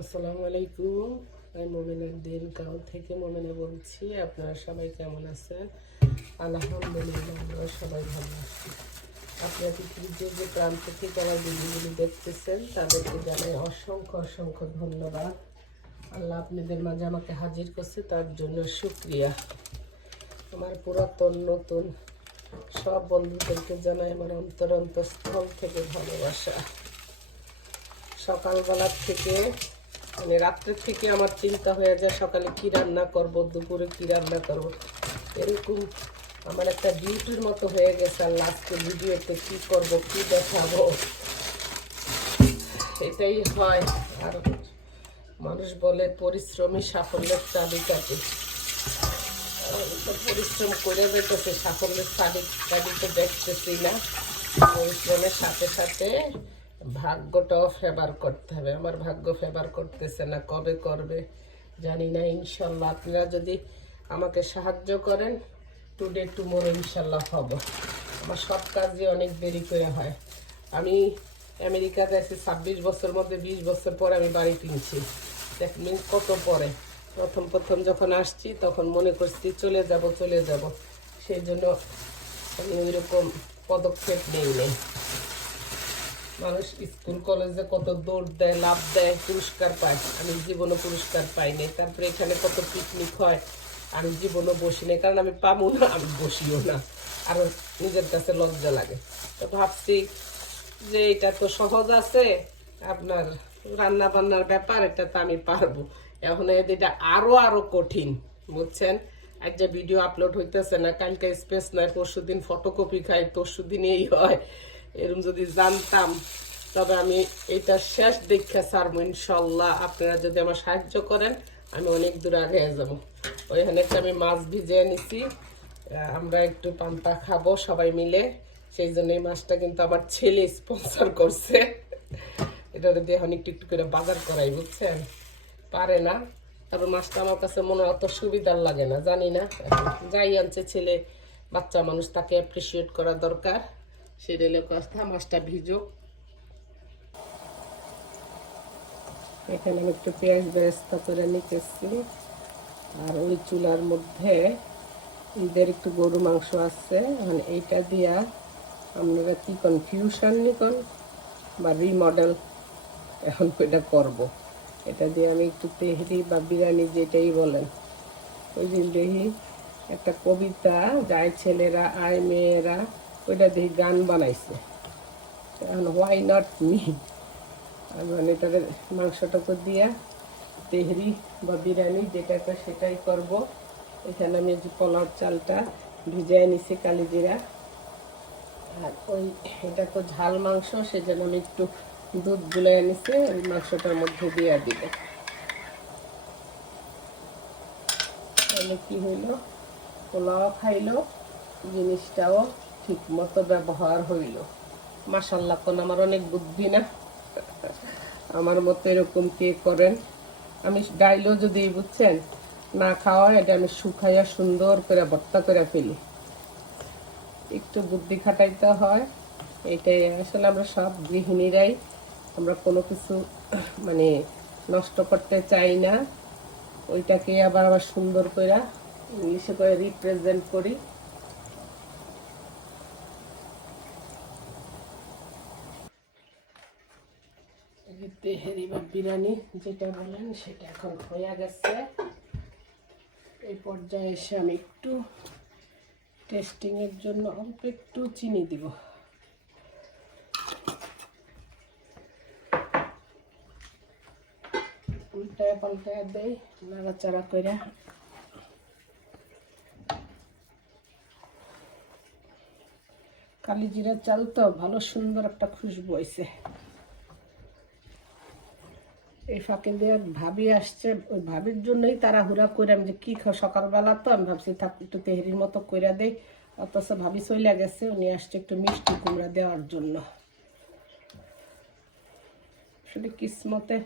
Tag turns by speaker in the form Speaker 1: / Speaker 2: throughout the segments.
Speaker 1: আসসালামু আলাইকুম। আমি মোমেনের দিন গাঁও থেকে মোমেনে বলছি। আপনারা সবাই কেমন আছেন? আলহামদুলিল্লাহ, আমরা সবাই ভালো আছি। আপনারা পৃথিবীর যে যে প্রান্ত থেকে আমার ভিডিওগুলি দেখতেছেন, তাদেরকে জানাই অসংখ্য অসংখ্য ধন্যবাদ। আল্লাহ আপনাদের মাঝে আমাকে হাজির করছে, তার জন্য শুক্রিয়া। আমার পুরাতন, নতুন সব বন্ধুদেরকে জানাই আমার অন্তর অন্তঃস্থল থেকে ভালোবাসা। সকালবেলার থেকে মানে রাত্রের থেকে আমার চিন্তা হয়ে যায়, সকালে কি রান্না করব, দুপুরে কি রান্না করব। এরকম আমার একটা ডিউটির মতো হয়ে গেছে আর লাস্টে ভিডিওতে কি করব, কি দেখাবো। এটাই হয়। আর মানুষ বলে পরিশ্রমী সাফল্যের চাবিকাঠি পরিশ্রম করে যেতেছে সাফল্যের চাবি চাবি তো দেখতেছি না। পরিশ্রমের সাথে সাথে ভাগ্যটাও ফেভার করতে হবে। আমার ভাগ্য ফেভার করতেছে না, কবে করবে জানি না, ইনশাল্লাহ। আপনারা যদি আমাকে সাহায্য করেন টুডে টুমোরো ইনশাল্লাহ হব। আমার সব কাজই অনেক দেরি করে হয়। আমি আমেরিকাতে আছি, ছাব্বিশ বছর মধ্যে বিশ বছর পর আমি বাড়ি কিনছি দেখ কত পরে? প্রথম প্রথম যখন আসছি, তখন মনে করছি চলে যাব চলে যাব। সেই জন্য আমি ওই রকম পদক্ষেপ নেই নেই। মানুষ স্কুল, কলেজে কত দৌড় দেয় লাভ দেয়, পুরস্কার পায়। আমি জীবনও পুরস্কার পাইনি তারপরে এখানে কত পিকনিক হয়, আমি জীবনও বসি নাই। কারণ আমি পাবো না, আমি বসিও না। আর নিজের কাছে লজ্জা লাগে। তো ভাবছি যে এটা তো সহজ আছে, আপনার রান্না বান্নার ব্যাপার, এটা তো আমি পারব। এখন এটা আরও আরও কঠিন, বুঝছেন? আজ যে ভিডিও আপলোড হইতেছে না, কালকে স্পেস নাই পরশু দিন ফটোকপি খাই পরশু দিন এই হয়। এরকম যদি জানতাম, তবে আমি এটা শেষ দীক্ষা ছাড়বো ইনশাল্লাহ। আপনারা যদি আমার সাহায্য করেন, আমি অনেক দূর আগে যাব। ওইখানে আমি মাছ ভিজিয়ে নিছি। আমরা একটু পান্তা খাব সবাই মিলে। সেই জন্য এই মাছটা কিন্তু আমার ছেলে স্পন্সর করছে। এটা দিয়ে এখন একটু একটু করে বাজার করাই, বুঝছেন? পারে না। তারপর মাছটা আমার কাছে মনে অত সুবিধার লাগে না, জানি না। যাই আনছে ছেলে, বাচ্চা মানুষ, তাকে অ্যাপ্রিসিয়েট করা দরকার। সেটা হলো কথা মাছটা ভিজো। এখানে আমি একটু পেঁয়াজ বেরেস্তা করে নিতেছি। আর ওই চুলার মধ্যে ঈদের একটু গরু মাংস আছে। মানে এইটা দিয়া আপনারা কি কনফিউশন নিকন বা রিমডেল এখন এটা করব। এটা দিয়ে আমি একটু তেহরি বা বিরিয়ানি যেটাই বলেন। ওই দিন দেখি একটা কবিতা, যায় ছেলেরা, আয় মেয়েরা ওইটা দেখি গান বানাইছে। এখন হোয়াই নট মি মানে তাদের মাংসটাকে দিয়া, তেহরি বা বিরিয়ানি যেটাকে সেটাই করব। এখানে আমি যে পোলাও চালটা ভিজিয়ে নিছি কালি জিরা আর ওই এটা তো ঝাল মাংস, সেজন্য আমি একটু দুধ গুলে নিছি, ওই মাংসটার মধ্যে দিয়ে দিব। তাহলে কি হইল? পোলাও খাইলো, জিনিসটাও ঠিক মতো ব্যবহার হইল। মাসাল্লাহ কোন আমার অনেক বুদ্ধি না? আমার মতো এরকম কে করেন? আমি গাইলেও যদি, বুঝছেন? না খাওয়া এটা আমি শুকাইয়া সুন্দর করে ভর্তা করে ফেলি। একটু বুদ্ধি খাটাইতে হয়, এটাই। আসলে আমরা সব গৃহিণীরাই, আমরা কোনো কিছু মানে নষ্ট করতে চাই না। ওইটাকে আবার আবার সুন্দর করে ইংলিশে করে রিপ্রেজেন্ট করি। তেহেরি বা বিরিয়ানি, যেটা বলেন সেটা এখন হয়ে গেছে। এই পর্যায়ে এসে আমি একটু টেস্টিংয়ের জন্য অল্প একটু চিনি দিব। উল্টায় পাল্টায় দেই, নাড়াচাড়া করে কালি জিরা চাল তো ভালো সুন্দর একটা খুশবু হয়েছে এই ফাঁকে দিয়ে ভাবি আসছে, ওই ভাবির জন্যই তারা হুরা করে আমি যে কি খাও সকালবেলা তো, আমি ভাবছি থাক, একটু তেহরির মতো কইরা দেই। অথচ ভাবি চলে গেছে, উনি আসছে একটু মিষ্টি কুমড়া দেওয়ার জন্য। শুধু কিসমতে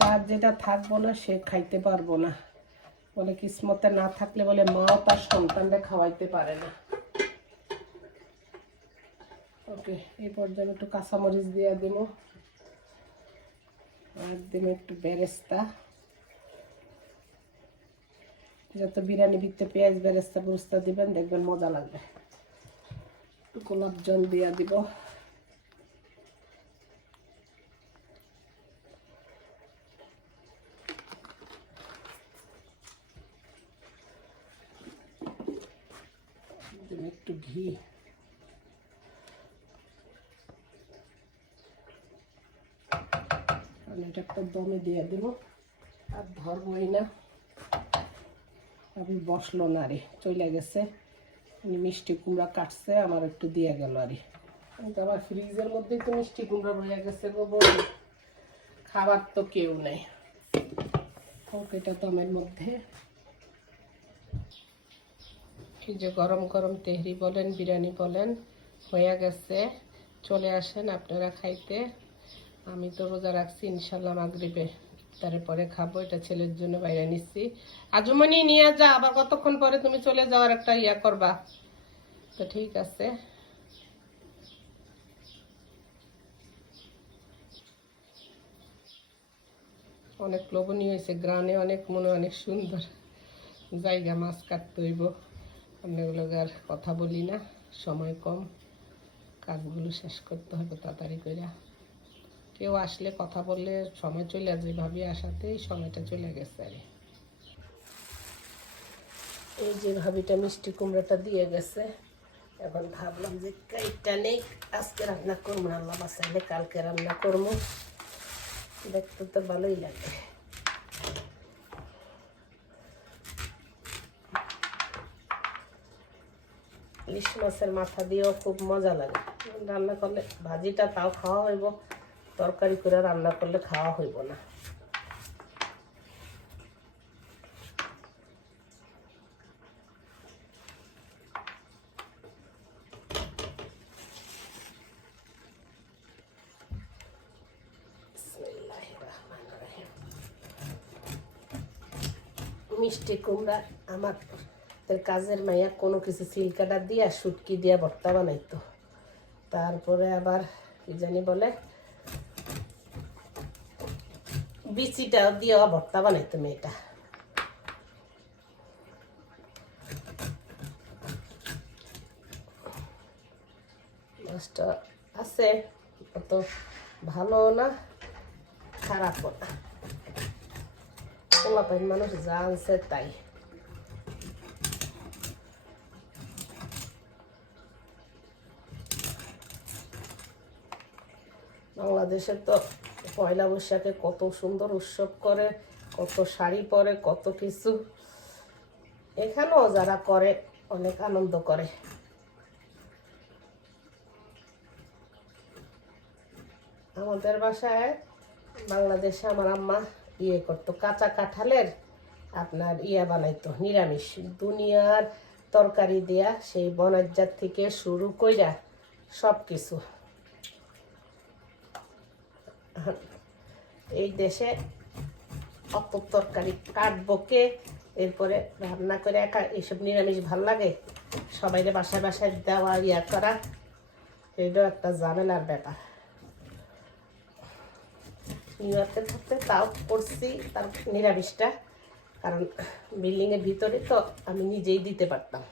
Speaker 1: যার যেটা থাকব না, সে খাইতে পারব না। বলে কিসমতে না থাকলে বলে মাও তার সন্তানরা খাওয়াইতে পারে না। ওকে, এই পর্যায়ে একটু কাঁচামরিচ দিয়ে দেবো আর দিন একটু বেরেস্তা। যত বিরিয়ানি ভিতরে পেঁয়াজ বেরেস্তা বুস্তা দিবেন, দেখবেন মজা লাগবে। একটু গোলাপ জল দিয়া দিব। একটু ঘি আমি এটা একটা দমে দিয়ে দেব। আর ধরবই না। আমি বসল না রে, চলে গেছে। মিষ্টি কুমড়া কাটছে, আমার একটু দিয়ে গেল আরে। আমার ফ্রিজের মধ্যেই তো মিষ্টি কুমড়া রয়ে গেছে গো। খাবার তো কেউ নেই। হোক, এটা দমের মধ্যে। এই যে গরম গরম তেহরি বলেন, বিরিয়ানি বলেন, হয়ে গেছে। চলে আসেন আপনারা খাইতে। আমি তো রোজা রাখছি, ইনশাল্লাহ মাগরিবে। তারপরে খাব, এটা ছেলের জন্য বাইরে নিচ্ছি। আজুমনি নিয়ে যা, আবার কতক্ষণ পরে তুমি চলে যাওয়ার একটা ইয়া করবা। তো ঠিক আছে। অনেক লোভনীয় হয়েছে, গ্রানে অনেক, মনে অনেক সুন্দর জায়গা, মাছ কাটতে হইব। অন্যগুলো আর কথা বলি না, সময় কম। কাজগুলো শেষ করতে হবে তাড়াতাড়ি করে কেউ আসলে কথা বললে সময় চলে যায় ভাবি আসাতেই সময়টা চলে গেছে আর এই যে ভাবিটা মিষ্টি কুমড়াটা দিয়ে গেছে, এখন ভাবলাম যে কাইটা নেই, আজকে রান্না করব আল্লাহ বাসাইলে কালকে রান্না করব। দেখতে তো ভালোই লাগে। ইলিশ মাছের মাথা দিয়েও খুব মজা লাগে। রান্না করলে ভাজিটা তাও খাওয়া হইব। তরকারি করে রান্না করলে খাওয়া হইব না। মিষ্টি কুমড়া আমার কাজের মাইয়া কোনো কিছু সিলকাটা দিয়া শুটকি দিয়া ভর্তা বানাইতো তারপরে আবার কি জানি বলে বিচিটা দিয়ে ভর্তা বানাইতো মেয়েটা মাছটা আছে অত ভালো না খারাপও না মানুষ জানছে তাই বাংলাদেশে তো পয়লা বৈশাখে কত সুন্দর উৎসব করে, কত শাড়ি পরে, কত কিছু। এখানেও যারা করে, অনেক আনন্দ করে। আমাদের বাসায় বাংলাদেশে আমার আম্মা ইয়ে করতো, কাঁচা কাঁঠালের আপনার ইয়া বানাইতো, নিরামিষ। দুনিয়ার তরকারি দেয়া সেই বনাজ্জার থেকে শুরু কইরা সব কিছু এই দেশে অত তরকারি কাটবো কে এরপরে রান্না করে একা এইসব নিরামিষ ভালো লাগে? সবাইরে বাসায় বাসায় দেওয়া, ইয়া করা এটাও একটা ঝামেলার ব্যাপার। নিউ ইয়র্কে থাকতে তাও করছি তার নিরামিষটা, কারণ বিল্ডিংয়ের ভিতরে তো আমি নিজেই দিতে পারতাম।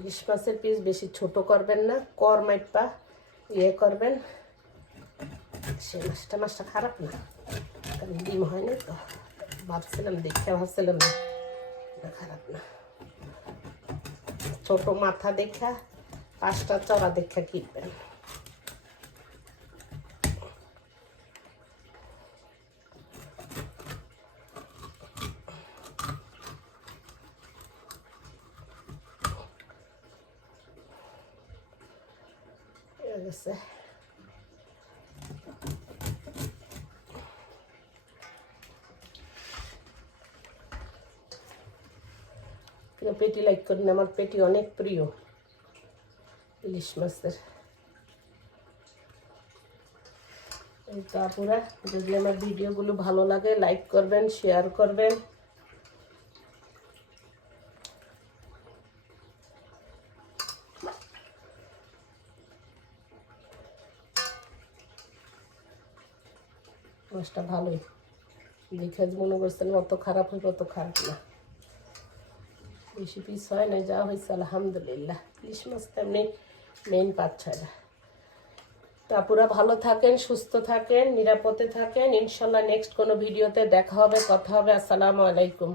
Speaker 1: ইলিশ মাছের পিস বেশি ছোট করবেন না, কর মাইপা ইয়ে করবেন। সে মাছটা মাছটা খারাপ না। কারণ ডিম হয়নি তো। ভাবছিলাম দেখে, ভাবছিলাম না খারাপ না। ছোট মাথা দেখা, পাঁচটা চড়া দেখা কিনবেন। হয়ে গেছে পেটি লাইক করেন আমার পেটি অনেক প্রিয় ইলিশ মাছের তারপরে যদি আমার ভিডিওগুলো ভালো লাগে লাইক করবেন শেয়ার করবেন। মাছটা ভালোই। দেখে মনে করছেন অত খারাপ হইব অত খারাপ না। বেশি পিস হয় না যা হয়েছে আলহামদুলিল্লাহ। ইলিশ মাছ তেমনি মেন পাচ্ছে না। তা পুরা ভালো থাকেন, সুস্থ থাকেন, নিরাপদে থাকেন। ইনশাল্লাহ নেক্সট কোনো ভিডিওতে দেখা হবে, কথা হবে। আসসালামু আলাইকুম।